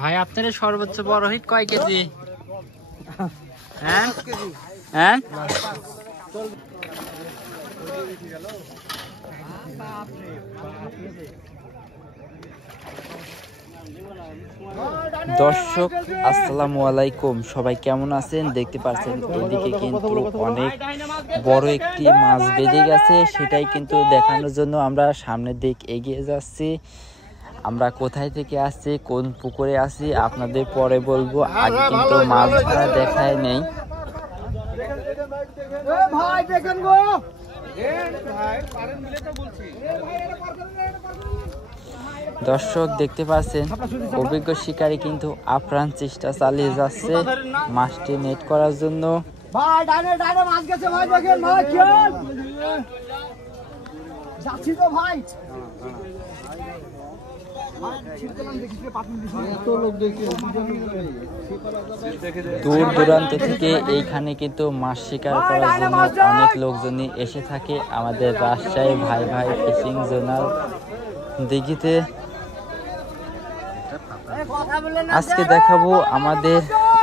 ভাই আপনার সর্বোচ্চ বড় হিট কয় কেজি? হ্যাঁ হ্যাঁ দর্শক আসসালামু আলাইকুম, সবাই কেমন আছেন? দেখতে পাচ্ছেন এদিকে কিন্তু অনেক বড় একটি মাছ বেঁধে গেছে, সেটাই কিন্তু দেখানোর জন্য আমরা সামনের দিক এগিয়ে যাচ্ছি। আমরা কোথায় থেকে আসছি, কোন পুকুরে আছি আপনাদের পরে বলবো, আগে কিন্তু মাছ ধরা দেখায় নেই। দর্শক দেখতে পাচ্ছেন অভিজ্ঞ শিকারী কিন্তু আপ্রাণ চেষ্টা চালিয়ে যাচ্ছে মাছটি নেট করার জন্য। দূর দূরান্ত থেকে এইখানে কিন্তু মাছ শিকার করার জন্য অনেক লোকজনই এসে থাকে আমাদের রাজশাহী ভাই ভাই ফিশিং জোনাল দিঘিতে। আজকে দেখাবো আমাদের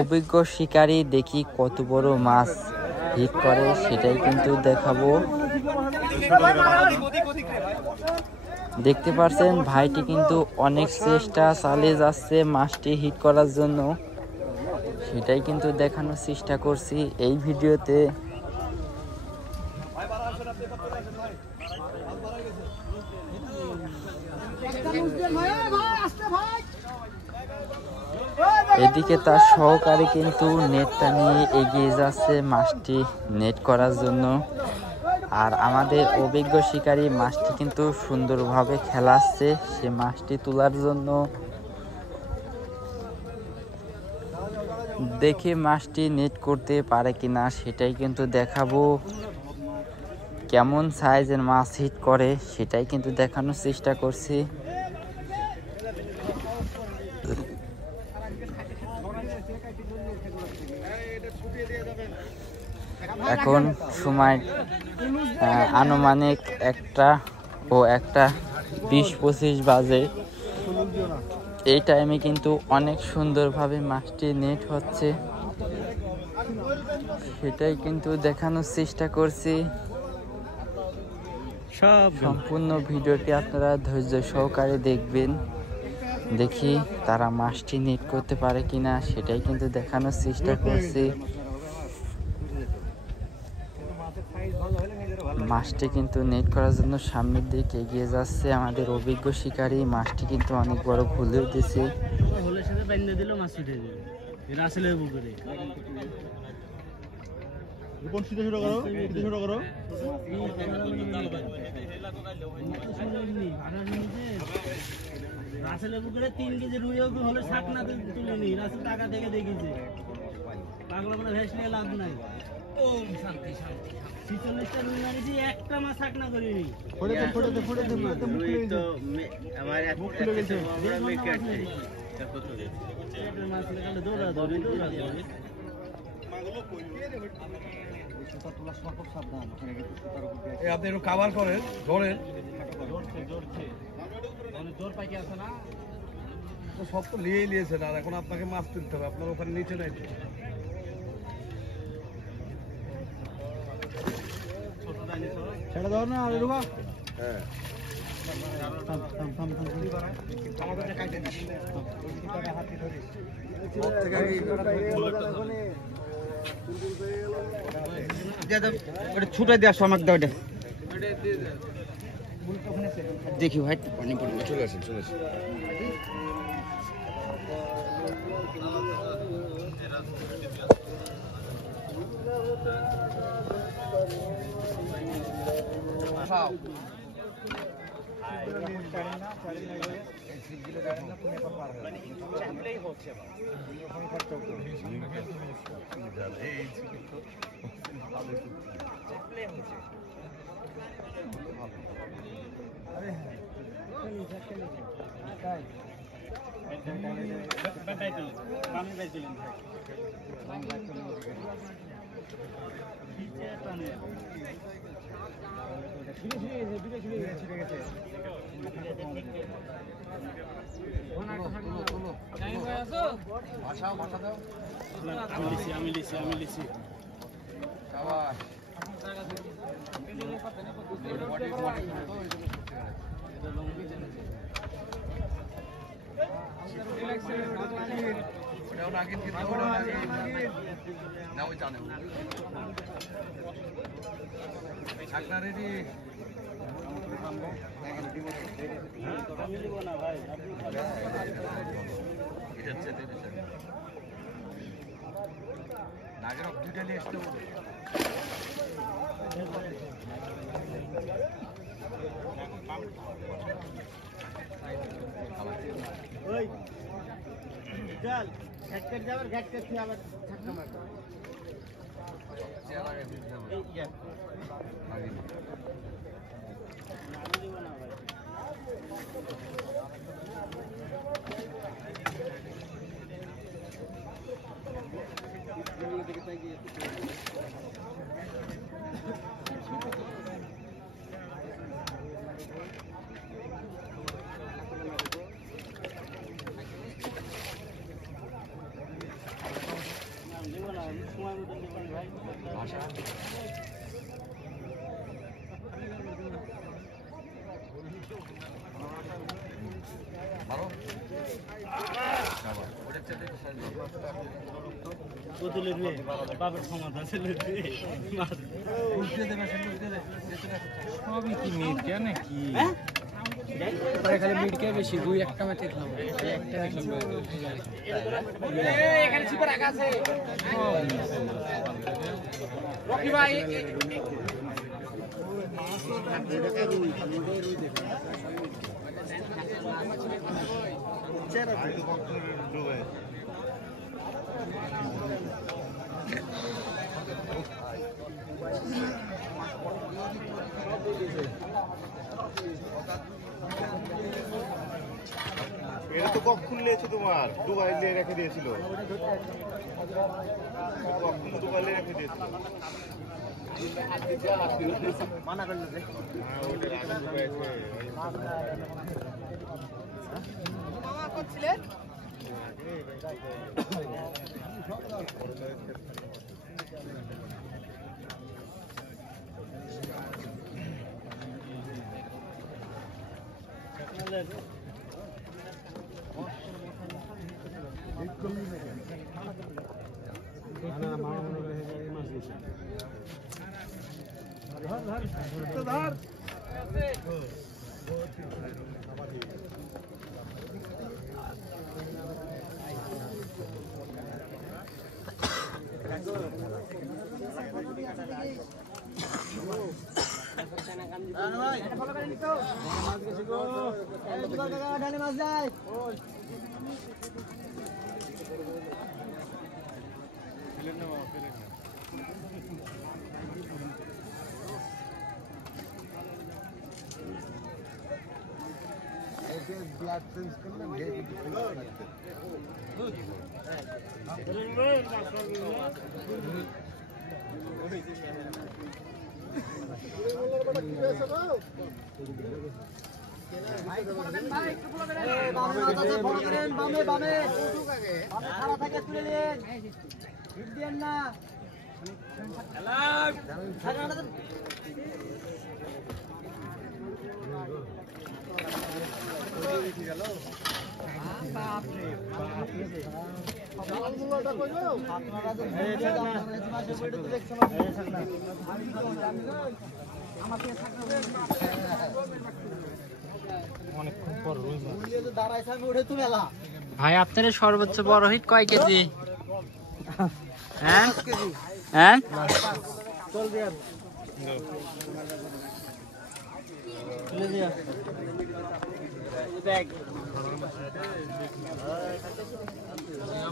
অভিজ্ঞ শিকারী, দেখি কত বড় মাছ হিট করে সেটাই কিন্তু দেখাবো। দেখতে পাচ্ছেন ভাইটি কিন্তু অনেক চেষ্টা চালিয়ে যাচ্ছে মাছটি হিট করার জন্য, সেটাই কিন্তু দেখানোর চেষ্টা করছি এই ভিডিওতে। এদিকে তার সহকারী কিন্তু নেটটা নিয়ে এগিয়ে যাচ্ছে মাছটি নেট করার জন্য, আর আমাদের অভিজ্ঞ শিকারী মাছটি কিন্তু সুন্দরভাবে খেলাচ্ছে সে মাছটি তোলার জন্য। দেখে মাছটি নেট করতে পারে কিনা সেটাই কিন্তু দেখাবো, কেমন সাইজের মাছ হিট করে সেটাই কিন্তু দেখানোর চেষ্টা করছি। এখন সময় আনুমানিক 1:20-25 বাজে। এই টাইমে কিন্তু অনেক সুন্দরভাবে মাছটি নেট হচ্ছে, সেটাই কিন্তু দেখানোর চেষ্টা করছি। সম্পূর্ণ ভিডিওটি আপনারা ধৈর্য সহকারে দেখবেন, দেখি তারা মাছটি নেট করতে পারে কিনা সেটাই কিন্তু দেখানোর চেষ্টা করছি। মাছটি কিন্তু নেট করার জন্য সামনের দিকে এগিয়ে যাচ্ছে আমাদের অভিজ্ঞ শিকারী। মাছটি কিন্তু অনেক বড় ভুলেও দিছে। রাসেলের পুকুরে 3 কেজি রুই হলে শাকনা তুলিনি, রাসেল টাকা থেকে দেখেছে পাগলা করে ভেস নিয়ে লাভ নাই। ও শান্তি শান্তি 46টা রুই মারিছি, একটা মাছ শাকনা করিনি। রুই তো আমার এক মুখ খুলে গেছে, আমরা মে কাটছে তা কত রে এটা মাছ লাগালে দৌড়া দৌড়ি মাগুলো কই সুতা তোলা সব সাবধান, ওখানে কিন্তু সুতার উপর দিয়ে আপনি একটু কভার করেন, ধরেন জোরছে অনেক জোর পাইকে আছে না, তো সব তো নিয়েছেন, আর এখন আপনাকে মাছ তুলতে হবে, আপনার ওখানে নিচে নাই ছেড়ে দাও না আর রুবা। হ্যাঁ ছুটে দেওয়া সমাক দাও, দেখি ভাই পানি পড়ে চলে আসেন চলে আসেন। আমি লিছি নাগের দুইটা নিয়ে আসতে বলবো ওই চল ঘাটকে যাবার ঘাটকে তুই আবার ধাক্কা মার চেয়ার আগে দিতে হবে এই যা আগে আমি দিব না ভাই সময় মতন দেবেন ভাই ভাষা মারো ওটা চেতে কতলে রে বাবার ক্ষমতা ছিল রে উঠতে দেবে সে উঠতে দেবে সবই কি মিট কেন কি হ্যাঁ খালি মিট কে বেশি দুই একটা ম্যাচ দেখলাম একটা দেখলাম এখানে চিপে রাখা আছে রকি ভাই এটা তো কখন নিয়েছে তোমার দুবাই নিয়ে রেখে দিয়েছিল কখন দুবাই নিয়ে রেখে দিয়েছিল মানা করলো রে মামা করছিলেন ধর মাছ যায় ব্লাড চেঞ্জ করলে ভাই আপনার সর্বোচ্চ বড় হিট কয় কেজি? হ্যাঁ হ্যাঁ চল দিয়া ले दिया बैग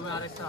में आरेक्टा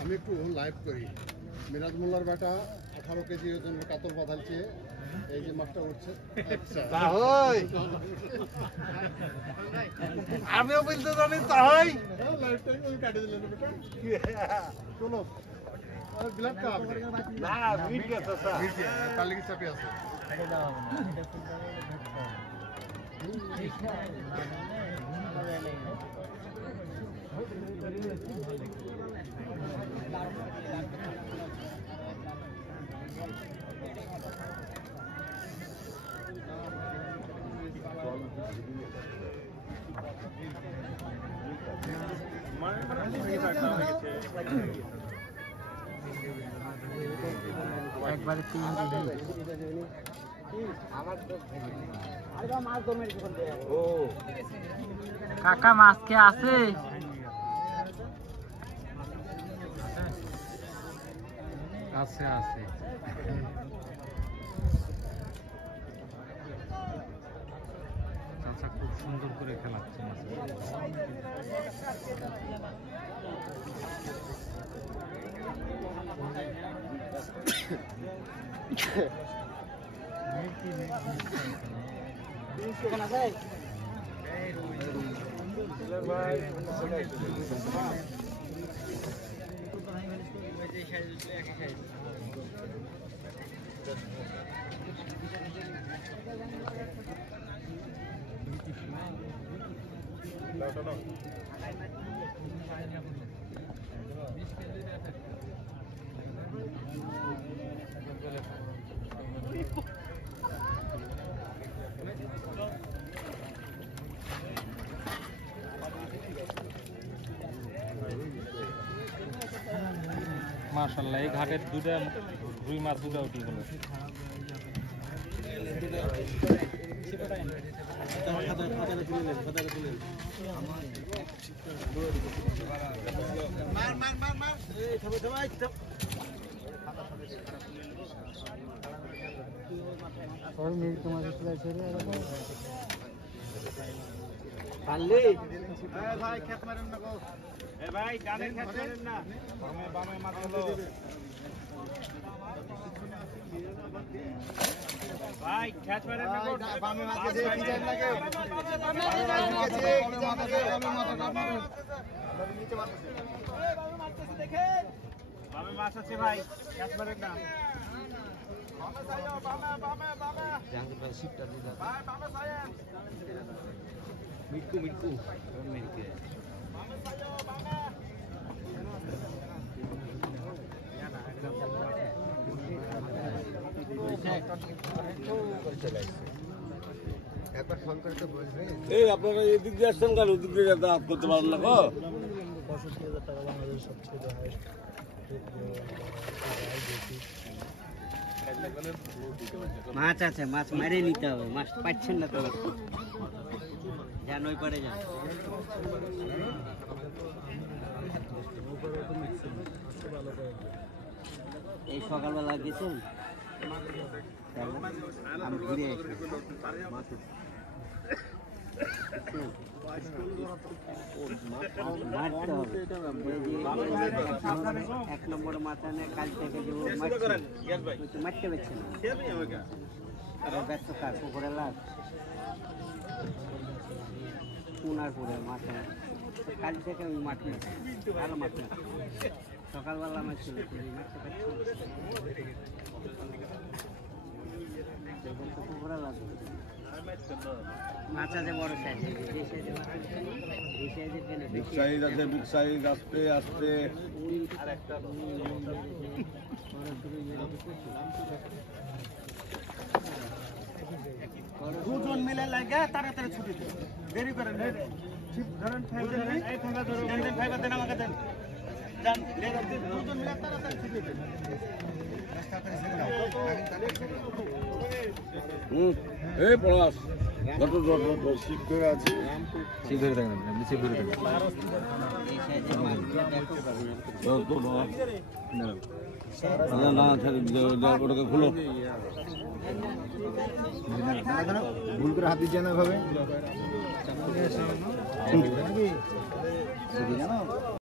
আমি একটু লাইভ করি। মিরাজ মোল্লার বেটা 18 কেজি ওজন কাতল বাঁধালছে, এই যে মাছটা উঠছে। আমিও বলতে জানি তাই চলো বিলাক কাপ না মিট গেছে স্যার তার লিগে চাপে আছে। একবারে 3 দিন কাকা মাছ কে আছে? আছে আছে চাচা খুব সুন্দর করে খেলাচ্ছে মাছ। মাশাআল্লাহ এই ঘাটের দুটা রুই মাছ দুটা উঠে গেল। ভাই খেত মারেন না গো এ ভাই ডানের খেত মারেন না বামে বামে মাছ হলো ভাই খেত মারেন না গো বামে মাছ গেছে কি জান লাগে বামে মাছ গেছে কি জান লাগে বামে মাছ না মারুন আমরা নিচে মারতেছে এই বামে মারতেছে দেখেন বামে মাছ আছে ভাই খেত মারেন না বামে যাও বামে বামে বামে জান তো শিপটা দিদা ভাই বামে যায়েন মিটকু মিটকু মিটকে বামে যাও বামে একবার ফোন করে তো বলবে। এই আপনারা এদিক দিয়ে আসছেন কেন ওদিক দিয়ে দাঁত করতে পারেন না গো ৬৫,০০০ টাকা বাংলাদেশের সবচেয়ে হাইস্ট মাছ আছে, মাছ মেরে নিতে হবে, মাছ পাচ্ছেন না তো যান ওই পারে যান। এই সকালবেলা গেছেন আমি ঘুরে আসি মারতে হবে। 1 নম্বরে মাথা নেই কাল থেকে যে মারতে পারছে না ব্যস্ত কার পুকুরে লাভ পুনার পুরে মাথা কাল থেকে ওই মাঠ নেই ভালো মাঠ নেই সকালবেলা আমার ছিল মারতে পারছি পুকুরে লাভ মাছ আছে বড় সাইজ এই সাইজে মাছ এই সাইজে কেন বিগ সাইজ আছে বিগ সাইজ আস্তে আস্তে আর একটা দুজন মিলে লাগে তাড়াতাড়ি ছুটি দেয় দেরি করেন ছিপ ধরেন ফাইবার ধরেন এই ফাইবার ধরুন দেন ফাইবার দেন আমাকে দেন যান লেগে দুজন মিলে তাড়াতাড়ি ছিপে দেন রাস্তা করে ছেড়ে দাও লাগেন তাড়াতাড়ি ছেড়ে দাও এই পলাশ যত যত ছিপ ধরে আছে ছিপ ধরে থাকেন আপনি ছিপ ধরে থাকেন না না ওটাকে খুলো ভুল করে হাত দিচ্ছে না এভাবে